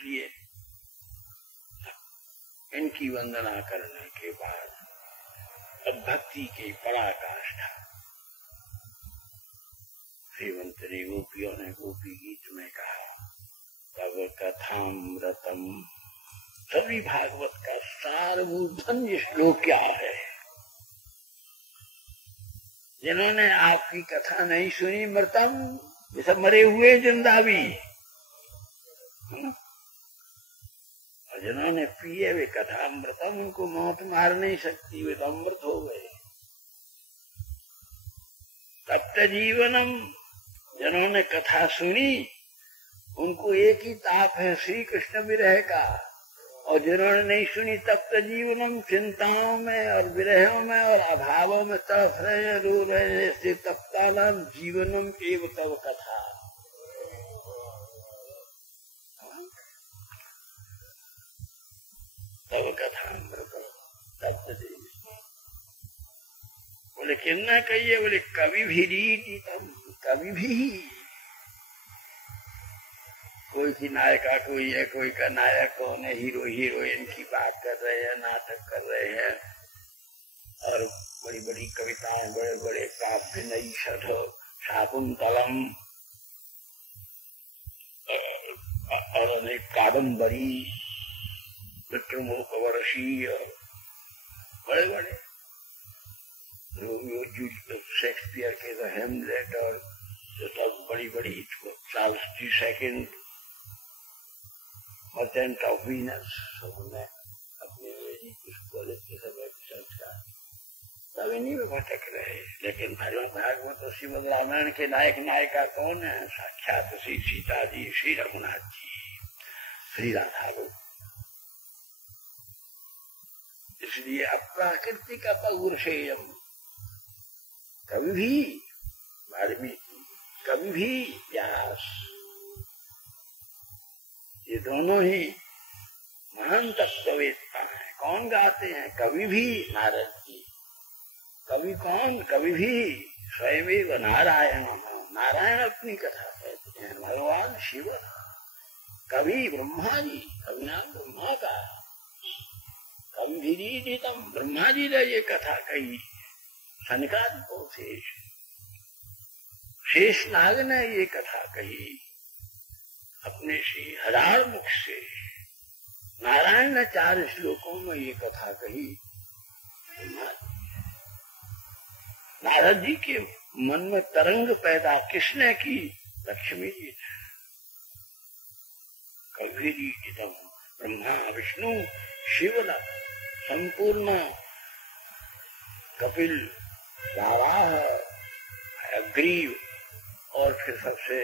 इसलिए इनकी वंदना करने के बाद अब भक्ति की पराकाष्ठा श्रीमंत ने गोपियों ने गोपी गीत में कहा, तब कथामृतम। सभी भागवत का सारभूतन श्लोक क्या है? जिन्होंने आपकी कथा नहीं सुनी मृतम, ये सब मरे हुए जिंदा भी, और जिन्होंने पिए वे कथा अमृतम, उनको मौत मार नहीं सकती, वे तो अमृत हो गए। तप्त जीवनम, जिन्होंने कथा सुनी उनको एक ही ताप है श्री कृष्ण विरह का, और जिन्होंने नहीं सुनी तप्त जीवनम, चिंताओं में और विरहों में और अभावों में तड़फ रहे, रो रहे, ऐसे तप्ता नाम जीवनम एव तव कथा। तव कथा तप्त जीवन। बोले किन्ना कहिए? बोले कवि भी रीतितम, कवि भी। कोई की नायिका कोई है, कोई का नायक कौन है, हीरो हीरोइन की बात कर रहे हैं, नाटक कर रहे हैं, और बड़ी बड़ी कविताएं, बड़े बड़े काव्य, नई शठ, शाकुंतलम और अनेक कादम्बरी, विक्रमोपवर्षीय, बड़े बड़े रोमियो जूलियस, शेक्सपियर के द हेमलेट, और बड़ी बड़ी Charles II, merchant of Venus, सबने अपने कॉलेज के समय संस्कार सब इन्हीं में भटक रहे। लेकिन भागवत और श्रीमद रामायण के नायक नायिका कौन है? साक्षात श्री सीता जी, श्री रघुनाथ जी, श्री राधा। इसलिए अप्राकृतिक अपौरुषेयम, कभी भी वाल्मीकि, कभी भी व्यास, ये दोनों ही महान तत्ववेत्ता हैं। कौन गाते हैं? कभी भी नारद जी। कभी कौन? कभी भी स्वयं नारायण। नारायण अपनी कथा कहते हैं, भगवान शिव। कभी ब्रह्मा जी, कभी नाम ब्रह्मा का, कभी भी रीतितम, ब्रह्मा जी ने ये कथा कही सनकादि को, शेषनाग ने ये कथा कही अपने श्री हजार मुख से। नारायण ने 4 श्लोकों में ये कथा कही। नारद जी के मन में तरंग पैदा किसने की? लक्ष्मी जी ने। कभी रीतितम, ब्रह्मा विष्णु शिव ने संपूर्ण कपिल, वाराह, अग्रीव, और फिर सबसे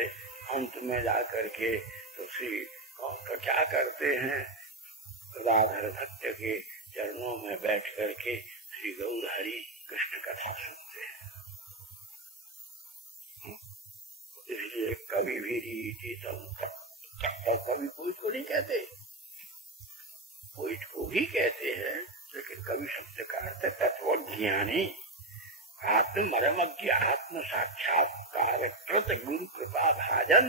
अंत में जाकर के तो श्री तो क्या करते हैं? राधर भक्त के चरणों में बैठ करके श्री गौर हरि कृष्ण कथा सुनते हैं। इसलिए कवि भी रीतितम, कवि पोइट को नहीं कहते, पोइट को भी कहते हैं, लेकिन कवि शब्द का अर्थ तत्वज्ञानी, आत्मरमज्ञ, आत्म साक्षात्कार कृत गुरु कृपा भाजन,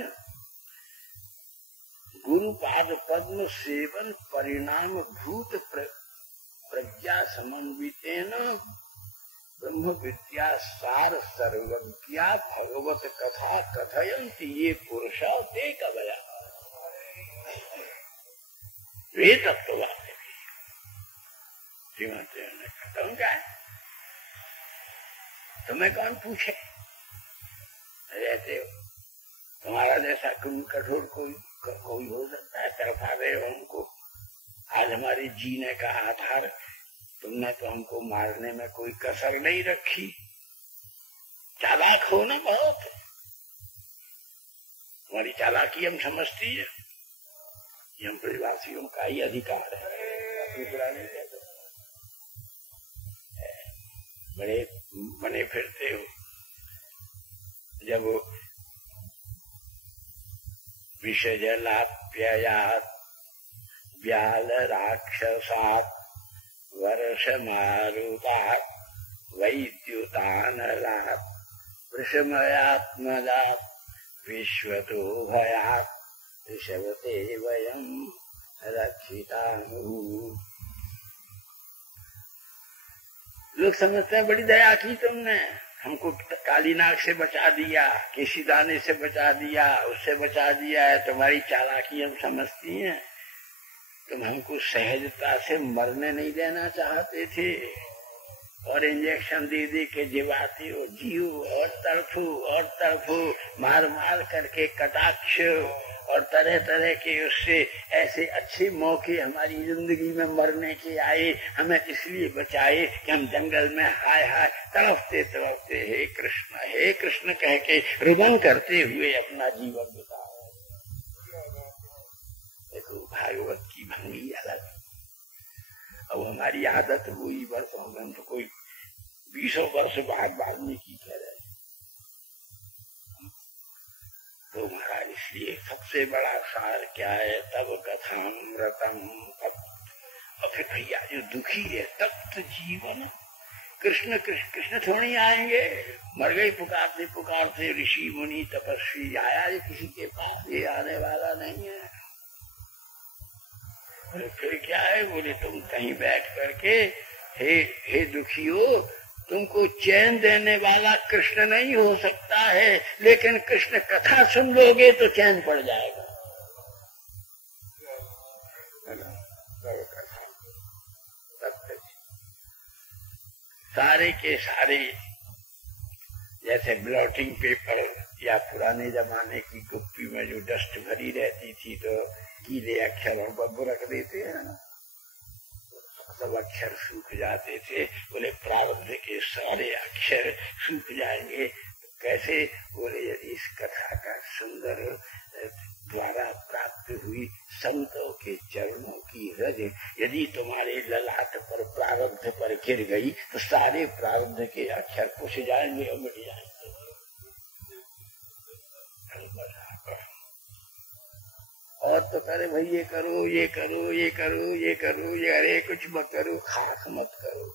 गुरु पाद पद्म सेवन परिणाम भूत प्रज्ञा समन्वितेन ब्रह्म विद्या सार सर्वज्ञा भगवत कथा कथयन्ति ये पुरुषा ते कवया। वे तत्ववादी भी श्रीमती ने कहा, क्या है? तुम्हें कौन पूछे? रहते हो, तुम्हारा जैसा कठोर कोई हो सकता है? तरफा रहे हो हमको। आज हमारे जीने का आधार, तुमने तो हमको मारने में कोई कसर नहीं रखी। चालाक हो ना बहुत, हमारी चालाकी हम समझती है, ये हम ब्रजवासियों का ही अधिकार है, अपनी बुरा नहीं कहते। बड़े बने फिरते हो, जब विषजलाप्ययात् व्याल राक्षसात् वर्ष मारुतात् वैद्युतानलात् वृषमयात्मजात् विश्वतो भयात् ऋषभते वयं रक्षितानु। लोग समझते हैं बड़ी दया की तुमने, हमको काली नाग से बचा दिया, किसी दाने से बचा दिया, उससे बचा दिया है, तुम्हारी चालाकी हम समझती हैं। तुम हमको सहजता से मरने नहीं देना चाहते थे और इंजेक्शन दे दे के जीवाते हो, जीव और तड़फो, मार मार करके कटाक्ष और तरह तरह के उससे ऐसे अच्छे मौके हमारी जिंदगी में मरने के आए, हमें इसलिए बचाए कि हम जंगल में हाय हाय तड़फते तड़फते हे कृष्ण कह के रुदन करते हुए अपना जीवन बिताए। देखो भागवत की भंगी अलग। अब हमारी आदत हुई वर्षों में, तो कोई 20 वर्ष बाद वाल्मीकि कह रहे, तो महाराज इसलिए सबसे बड़ा सार क्या है, तब कथामृतम तब। और फिर भैया जो दुखी है तप्त जीवन, कृष्ण कृष्ण कृष्ण थोड़ी आएंगे, मर गई पुकारते पुकारते ऋषि मुनि तपस्वी, आया ये किसी के पास, ये आने वाला नहीं है। बोले फिर क्या है, बोले तुम कहीं बैठ करके हे दुखियो, तुमको चैन देने वाला कृष्ण नहीं हो सकता है, लेकिन कृष्ण कथा सुन लोगे तो चैन पड़ जाएगा। सारे के सारे जैसे ब्लॉटिंग पेपर या पुराने जमाने की कुप्पी में जो डस्ट भरी रहती थी तो गीले अक्षरों पर रख देते हैं ना, सब अक्षर सूख जाते थे। बोले प्रारब्ध के सारे अक्षर सूख जाएंगे। कैसे? बोले यदि इस कथा का सुंदर द्वारा प्राप्त हुई संतों के चरणों की रज यदि तुम्हारे ललाट पर प्रारब्ध पर गिर गई तो सारे प्रारब्ध के अक्षर पुछ जाएंगे और मिट जाएंगे। और तो करे भाई ये करो ये करो ये करो ये करो ये, अरे कुछ मत करो, खाक मत करो।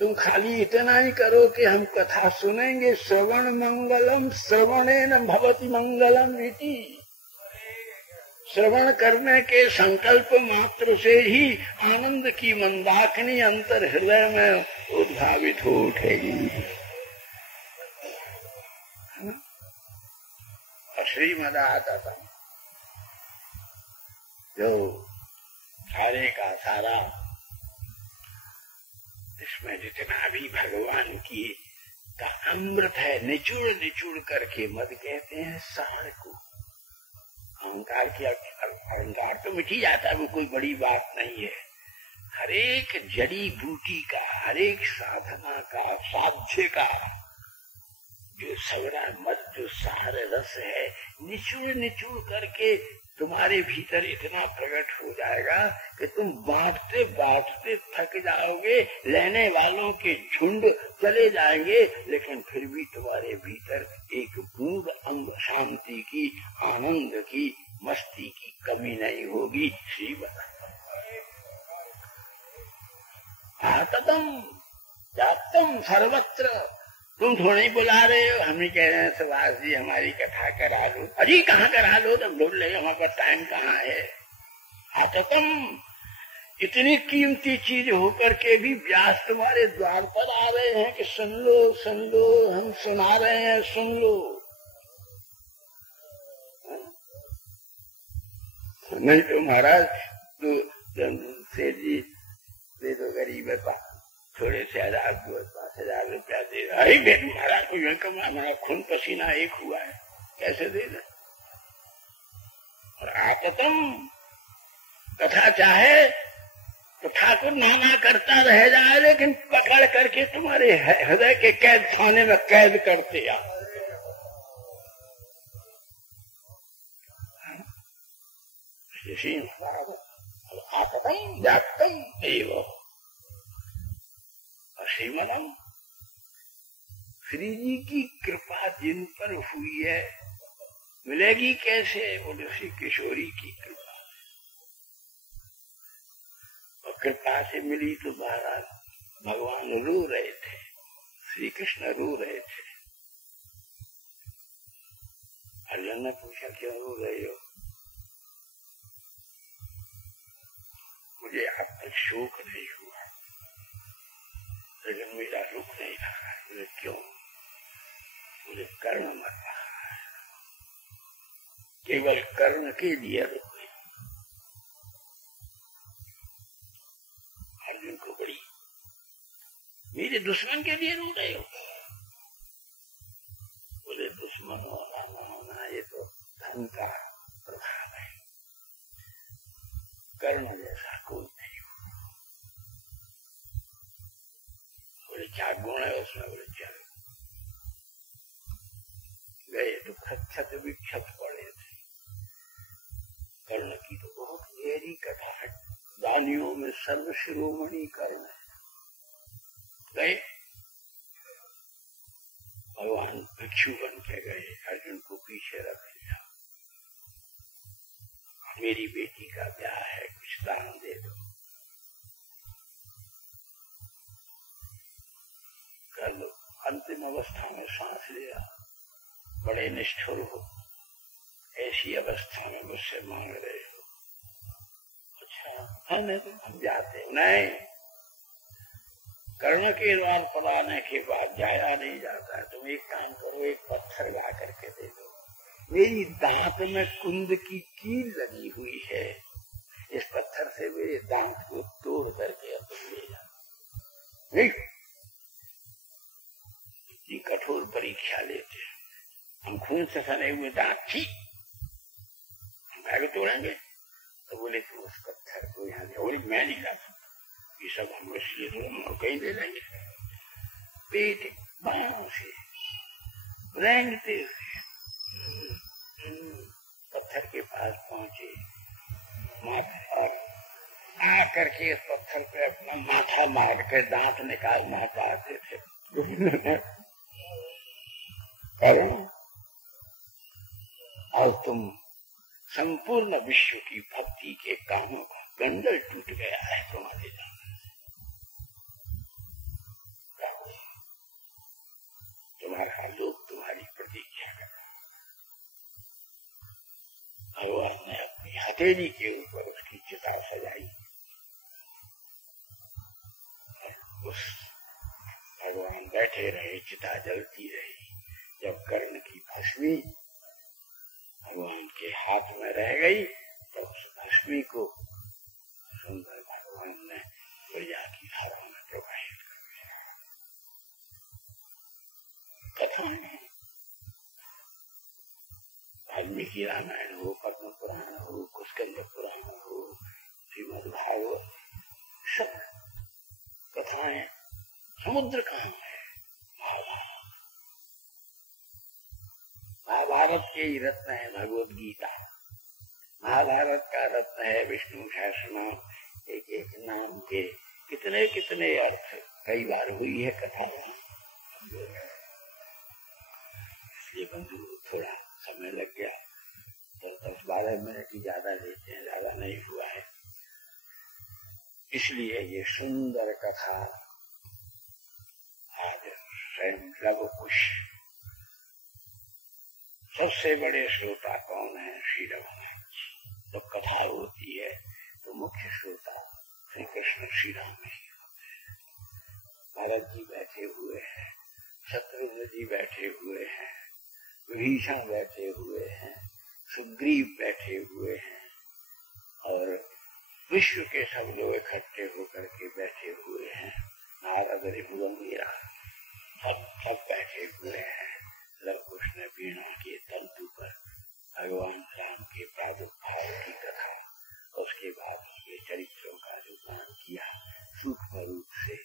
तुम खाली इतना ही करो कि हम कथा सुनेंगे, श्रवण मंगलम श्रवणेन भवति मंगलम इति। श्रवण करने के संकल्प मात्र से ही आनंद की मंदाकिनी अंतर हृदय में उद्भावित हो उठेगी। श्रीमदाततम जो सारे का सारा, इसमें जितना भी भगवान की का अमृत है, निचोड़ निचोड़ करके मद कहते हैं सार को। अहंकार की अहंकार तो मिटी जाता है, वो कोई बड़ी बात नहीं है। हरेक जड़ी बूटी का, हरेक साधना का, साध्य का जो सवरा मद, जो सार रस है, निचोड़ निचोड़ करके तुम्हारे भीतर इतना प्रकट हो जाएगा कि तुम बांटते बांटते थक जाओगे, लेने वालों के झुंड चले जाएंगे, लेकिन फिर भी तुम्हारे भीतर एक बूंद अंग शांति की, आनंद की, मस्ती की कमी नहीं होगी। श्री आततम व्याप्तम सर्वत्र। तुम थोड़ा ही बुला रहे हो, हम ही कह रहे हैं सुभाष जी हमारी कथा करा लो। अजी कहाँ करा लो, तब ढूंढ ले, हमारे पास टाइम कहाँ है। आततम इतनी कीमती चीज होकर के भी व्यास तुम्हारे द्वार पर आ रहे हैं कि सुन लो, हम सुना रहे हैं, सुन लो। नहीं तो महाराज सेठ जी दे दो, गरीब है, थोड़े से 5,000 रुपया दे रहा है, महाराज को यूं कमा, हमारा खून पसीना एक हुआ है, कैसे दे दे। और आततम कथा चाहे तो ठाकुर नाना करता रह जाए, लेकिन पकड़ करके तुम्हारे हृदय के कैद खाने में कैद करते आ। आततम व्याप्तम एवं श्रीमदम। श्री जी की कृपा जिन पर हुई है मिलेगी कैसे? बोले श्री किशोरी की कृपा, और कृपा से मिली तो महाराज भगवान रो रहे थे, श्री कृष्ण रो रहे थे। अर्जुन ने पूछा क्यों रो रहे हो? मुझे अब तक शोक नहीं हुआ, लेकिन मेरा रुक नहीं रहा। मुझे क्यों? मुझे कर्म मर रहा है, केवल कर्म के लिए रुक गई। अर्जुन को बड़ी, मेरे दुश्मन के लिए रो रहे हो? बोले दुश्मन होना न होना ये तो धन का प्रभाव है, कर्म जैसा कोई नहीं हो। बोले क्या गुण है उसमें? बोले चल गए तो खत विक्षत पड़े थे। कर्ण की तो बहुत गहरी कथा है, दानियों में सर्व शिरोमणि कर्ण है। गए, भगवान भिक्षु बन के गए, अर्जुन को पीछे रख लिया। मेरी बेटी का ब्याह है, कुछ दान दे दो। कर लो। अंतिम अवस्था में सांस लिया, बड़े निष्ठुर हो, ऐसी अवस्था में मुझसे मांग रहे हो? अच्छा नहीं तो हम जाते नहीं। कर्ण के द्वार पर आने के बाद जाया नहीं जाता है। तुम एक काम करो, एक पत्थर ला करके दे दो। मेरी दांत में कुंद की कील लगी हुई है, इस पत्थर से मेरे दांत को तोड़ करके अब तुम ले जाओ। इतनी कठोर परीक्षा लेते हैं हम, खून से सने हुए दांत थी, हम क्या तोड़ेंगे? तो बोले तुम उस पत्थर को यहाँ ले। बोले मैं नहीं ला सकता, ये सब हम इसलिए तो कहीं ले लेंगे। पेट बाहों से रेंगते हुए पत्थर के पास पहुंचे, माथा और आ करके इस पत्थर पे अपना माथा मार कर दांत निकालना चाहते थे। कर्ण, और तुम संपूर्ण विश्व की भक्ति के कामों का गंडल टूट गया है तुम्हारे जाने से। तुम्हारा लोग तुम्हारी प्रतीक्षा कर रहा है। भगवान ने अपनी हथेली के ऊपर उसकी चिता सजाई। उस भगवान बैठे रहे, चिता जलती रही। जब कर्ण की भस्मी भगवान के हाथ में रह गई, तो उस भस्मी को सुंदर भगवान ने प्रजा की धारा में प्रवाहित कर दिया। कथाएं वाल्मीकि रामायण हो, पद्म पुराण हो, कुस्कंद पुराण हो, श्रीमद् भागवत, सब कथाएं। समुद्र कहाँ है? महाभारत। महाभारत के ही रत्न है भगवत गीता। महाभारत का रत्न है विष्णु सहस्रनाम। एक एक नाम के कितने कितने अर्थ कई बार हुई है कथा। इसलिए बंधु थोड़ा समय लग गया, तो 10-12 मिनट ही ज्यादा लेते हैं, ज्यादा नहीं हुआ है। इसलिए ये सुंदर कथा आज स्वयं लव कुश। सबसे बड़े श्रोता कौन है? श्री रघुनाथ जी। जब कथा होती है तो मुख्य श्रोता श्री कृष्ण श्री राम ही होते हैं। भरत जी बैठे हुए हैं, शत्रुघ्न जी बैठे हुए हैं, विभीषण बैठे हुए हैं, सुग्रीव बैठे हुए हैं, और विश्व के सब लोग इकट्ठे होकर के बैठे हुए हैं। नारद ऋभुगंभीरा सब बैठे हुए हैं। लव कुश ने वीणा के तंतु पर भगवान राम के प्रादुर्भाव की कथा, उसके बाद उनके चरित्रों का जो गान किया सूक्ष्म रूप से।